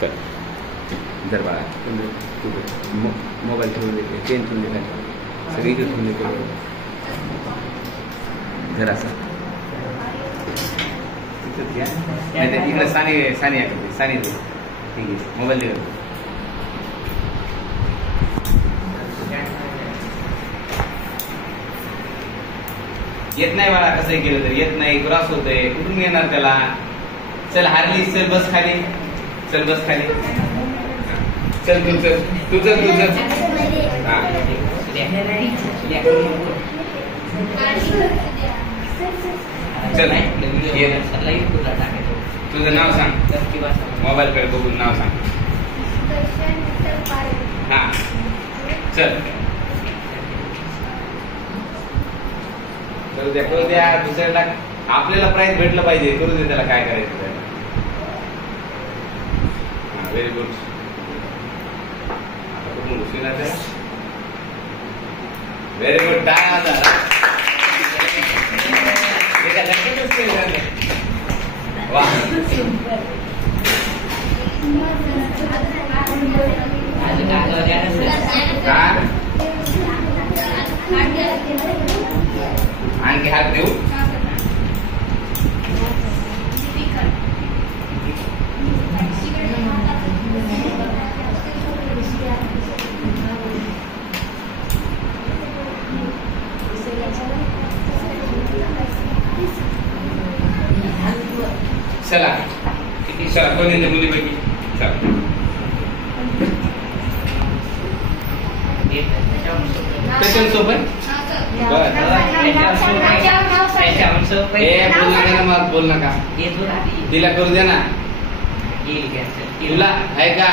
कर जर बाळा मोबाईल ठेवून देते पेन ठेवून देते सगळीकडे ठेवून देते जर असं इकडे सानी सानी आहे सानी ठीक आहे मोबाईल दे येत नाही बाळा कसंही केलं तर येत नाही क्रॉस होतोय कुठून येणार त्याला चल हारली चल बस खाली चल बस खाली चल तू चल तू चल तू चल हा चल तुझं नाव सांग मोबाईल कडे बघून नाव सांग हा चल करू द्या दुसऱ्याला आपल्याला प्राइज भेटलं पाहिजे करू दे त्याला काय करायचं त्याला व्हेरी गुड व्हेरी गुड वा आणखी हात देऊ चला चला कोण येते मुलीपैकी चला पेशंट सोबत बोल नका तिला करू दे ना तुला आहे का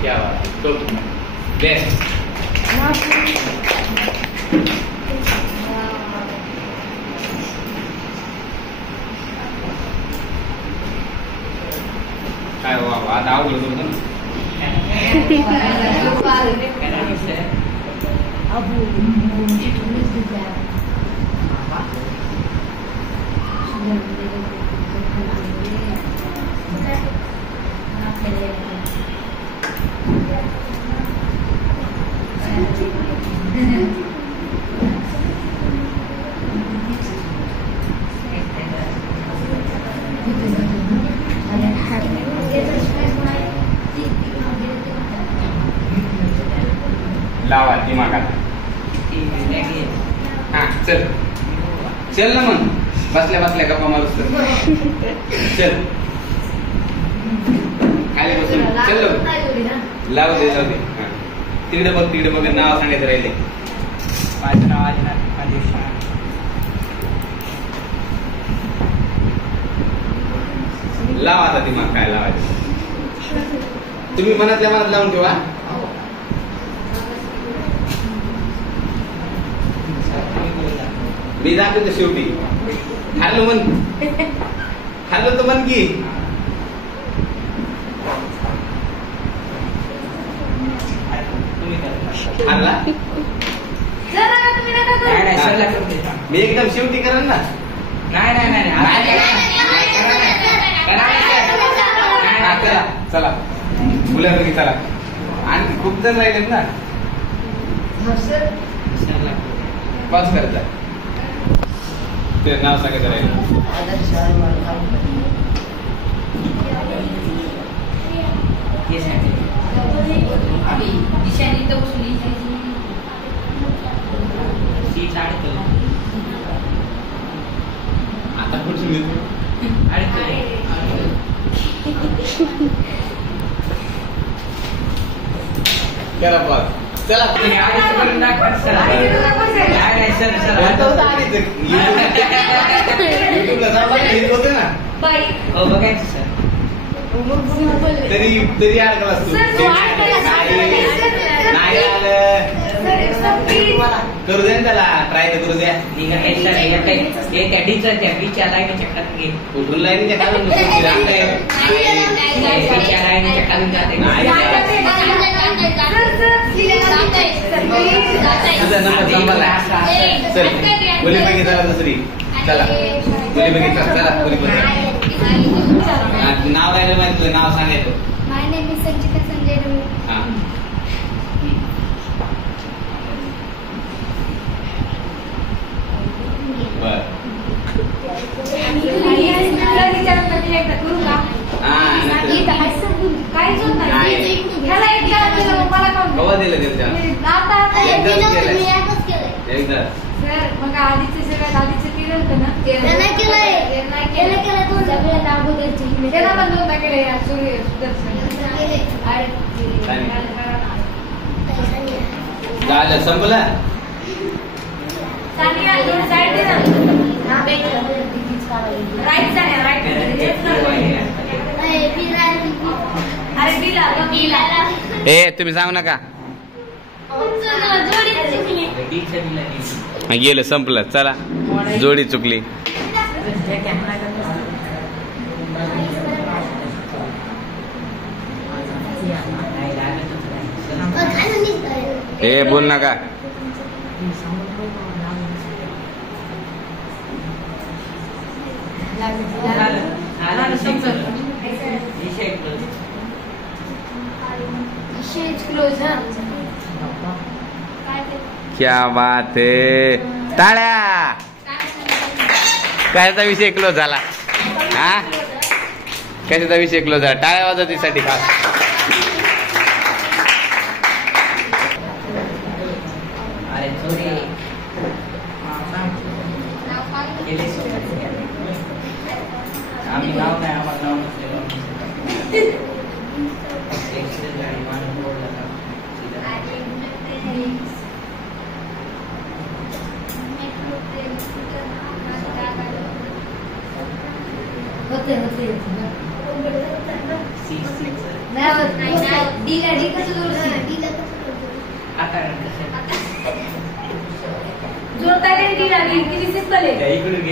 क्या बात तो बेस्ट काय बाबा आता आवडलं तुमचं लावा दिमागात हा चल चल ना मग बसल्या बसल्या गप्पा मारूस चल खाली बसून चल लावू दे तिकडे बघ नाव सांगायचं राहिले माझं नाव आदिनाथ लावा आता दिमाग काय लावायचं तुम्ही मनातल्या मनात लावून ठेवा मी दाखवतो शेवटी हॅलो म्हण हॅलो तर म्हण की हल्ला मी एकदम शेवटी करेन ना चला चला मुलांपैकी चला आणखी खूप जण राहिलेत ना पास करायचा ते नाव सांगायचं राहिलं आता कुठून येतो करा पास चला युट्यूबला होते ना बघायचं सर तरी अडकला नाही आलं करू द्या त्याला ट्राय तर करू द्या कुठून लाईनीच्या खालून चल खोली पैकी चला दुसरी चला खोली पैकी चला खोली पैकी नाव काय माहिती तुझं नाव सांगायचं माय नेम इज संचिता संजय डोळे हा बर कवा दिलं एकदा मग आधीचे सगळ्यात आधीचे केलं होतं ना त्याला पण दोनदा केले सूर्य झालं संपला ए तुम्ही सांगू नका गेलं संपलं चला जोडी चुकली ए बोल नका क्या बात है टाळ्या कशाचा विषय क्लोज झाला हा कशाचा विषय क्लोज झाला टाळ्या वाजवतीसाठी खास आम्ही नाव नाही आम्हाला नाव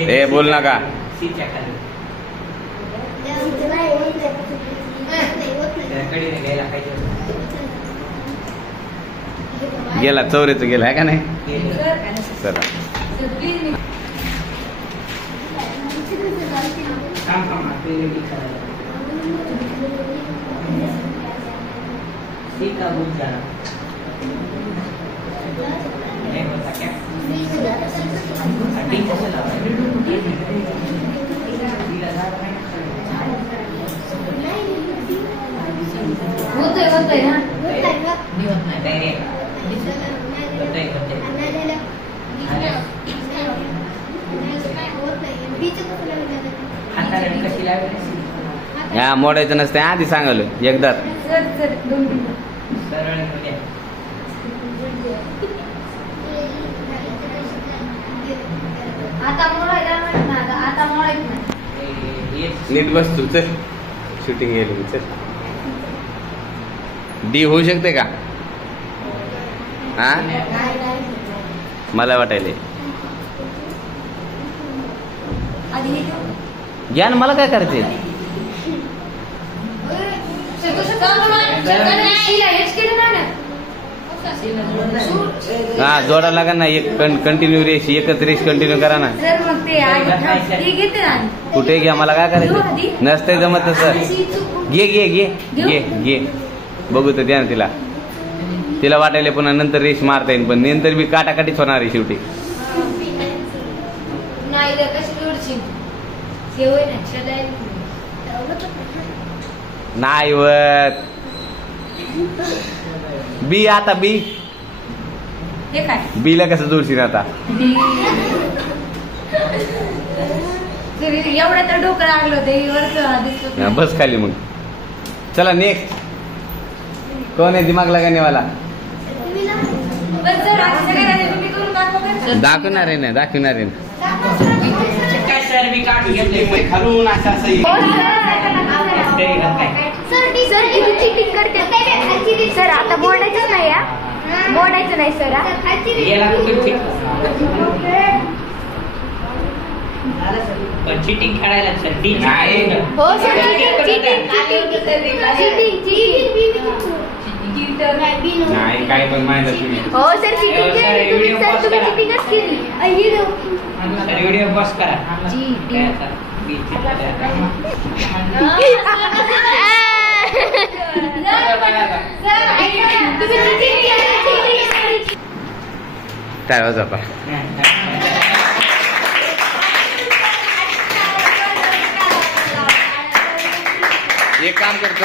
ए बोल नका गेला चौरेच गेला का नाही चला या मोडायचं नसते आधी सांगलं एकदा नीट बस तू चल शूटिंग गेली चल डी होऊ शकते का हा मला वाटायले ज्ञान मला काय करायचे हा जोडा लागा ना एक कंटिन्यू रेस एकच रेस कंटिन्यू करा ना कुठे घ्या मला काय करायचं नसतंय जमत तसं घे घे घे घे घे बघू तर द्या ना तिला तिला वाटायला पुन्हा नंतर रेस मारता येईल पण नंतर मी काटाकाटीच होणार आहे शेवटी नाही वत बी आता बी बीला कसं जोडशील आता एवढं तर डोकं लागलं होतं बस खाली मग चला नेक्स्ट कौन है दिमाग लगाने वाला दाखवणार आहे ना दाखवणार आहे सर आता बोर्डायचं नाही बोर्डायचं नाही सर पण चिटिंग खेळायला हो सर नाही काय पण माहिती तुम्ही. हो सर चिटिंग केली तुम्ही, सर तुम्ही चिटिंगच केली. सर व्हिडिओ पॉज करा. Cheating. काय आता? मी चिटिंग टाळा जापा. एक काम करतो